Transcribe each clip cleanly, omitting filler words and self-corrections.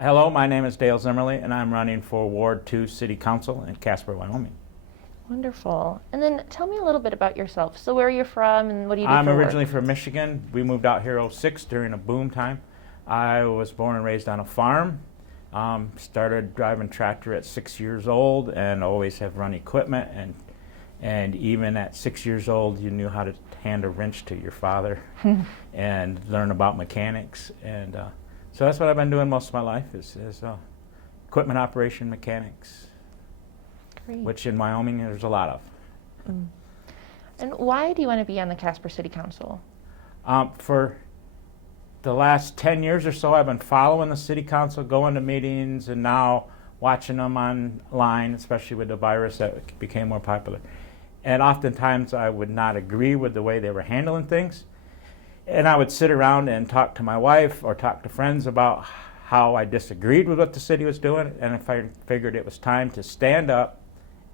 Hello, my name is Dale Zimmerle, and I'm running for Ward 2 City Council in Casper, Wyoming. Wonderful. And then tell me a little bit about yourself. So where are you from and what do you do I'm for originally work? from Michigan. We moved out here in '06 during a boom time. I was born and raised on a farm. Started driving tractor at 6 years old and always have run equipment. And even at 6 years old, you knew how to hand a wrench to your father and learn about mechanics. And so that's what I've been doing most of my life is equipment operation mechanics. Great. Which in Wyoming there's a lot of. And why do you want to be on the Casper City Council? For the last 10 years or so, I've been following the city council, going to meetings, and now watching them online, especially with the virus that became more popular. And oftentimes I would not agree with the way they were handling things. And I would sit around and talk to my wife or talk to friends about how I disagreed with what the city was doing. And if I figured it was time to stand up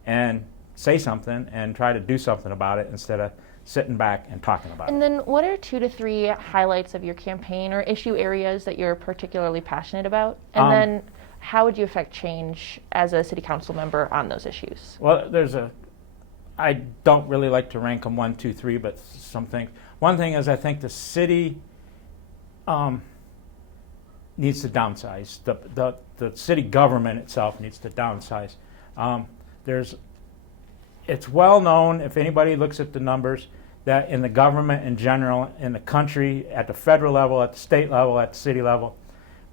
and say something and try to do something about it instead of sitting back and talking about it. And then what are 2 to 3 highlights of your campaign or issue areas that you're particularly passionate about? And then how would you affect change as a city council member on those issues? Well, I don't really like to rank them 1, 2, 3, but some things. One thing is I think the city needs to downsize. The city government itself needs to downsize. It's well known, if anybody looks at the numbers, that in the government in general, in the country, at the federal level, at the state level, at the city level,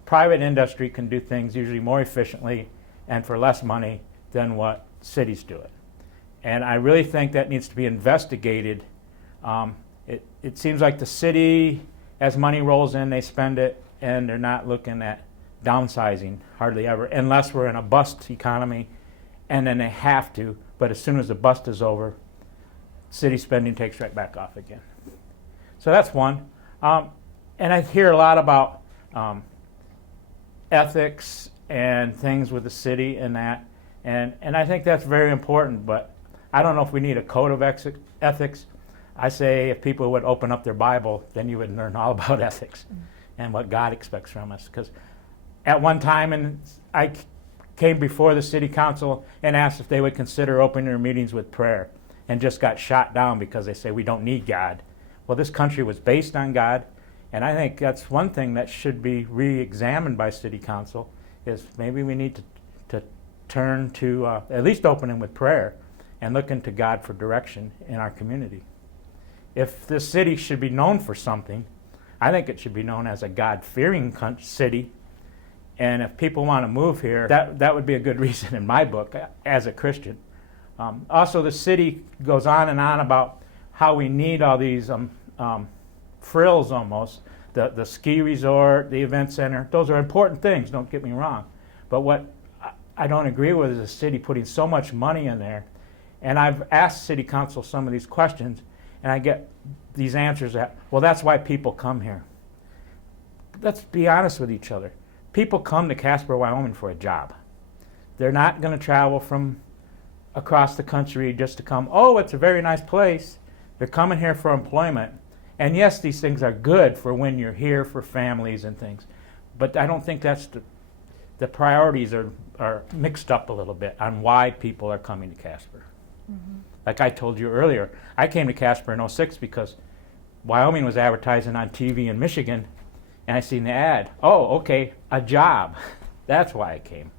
private industry can do things usually more efficiently and for less money than what cities do it. And I really think that needs to be investigated. It seems like the city, as money rolls in, they spend it, and they're not looking at downsizing hardly ever, unless we're in a bust economy, and then they have to. But as soon as the bust is over, city spending takes right back off again. So that's one. And I hear a lot about ethics and things with the city and that. And I think that's very important, but I don't know if we need a code of ethics. I say if people would open up their Bible, then you would learn all about ethics and what God expects from us. Because at one time, I came before the city council and asked if they would consider opening their meetings with prayer, and just got shot down because they say we don't need God. Well, this country was based on God, and I think that's one thing that should be re-examined by city council, is maybe we need to turn to at least opening with prayer and looking to God for direction in our community. If this city should be known for something, I think it should be known as a God-fearing city. And if people want to move here, that would be a good reason in my book as a Christian. Also, the city goes on and on about how we need all these frills almost, the ski resort, the event center. Those are important things, don't get me wrong. But what I don't agree with is the city putting so much money in there. And I've asked city council some of these questions, and I get these answers that, well, that's why people come here. Let's be honest with each other. People come to Casper, Wyoming for a job. They're not going to travel from across the country just to come, oh, it's a very nice place. They're coming here for employment. And yes, these things are good for when you're here for families and things. But I don't think that's the priorities are mixed up a little bit on why people are coming to Casper. Mm-hmm. Like I told you earlier, I came to Casper in '06 because Wyoming was advertising on TV in Michigan, and I seen the ad. Oh, okay, a job. That's why I came.